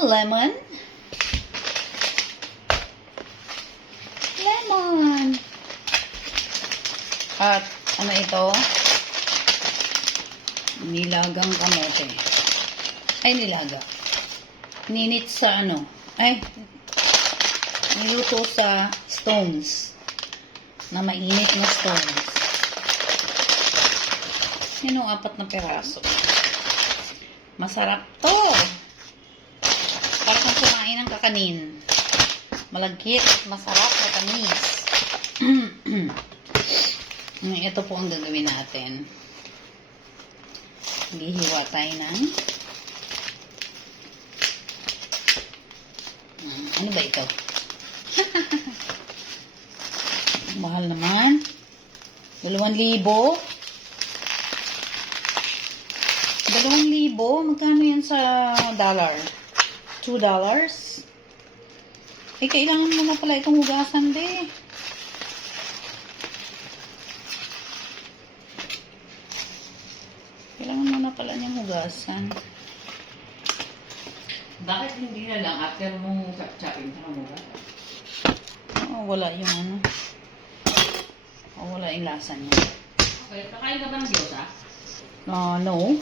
Lemon. Lemon. At ano ito? Nilagang kamote. Ay, nilaga. Ninit sa ano? Ay, niluto sa stones. Na mainit na stones. Yan o, 4 na peraso. Masarap to. Para kang kumain ng kakanin. Malagkit, masarap, matamis. Ito po ang gagawin natin. Hihiwa tayo ng ano ba ito? Mahal naman. 2,000. 2,000? Magkano yan sa dollar? $2? Eh, kailangan mo na pala itong hugasan, be. Kailangan mo na pala niyang hugasan. Bakit hindi na lang after mong chopping sa kamuga? Oo, wala yung ano. Wala yung lasa niya. Okay, kakain ka ba ng gyoza? No.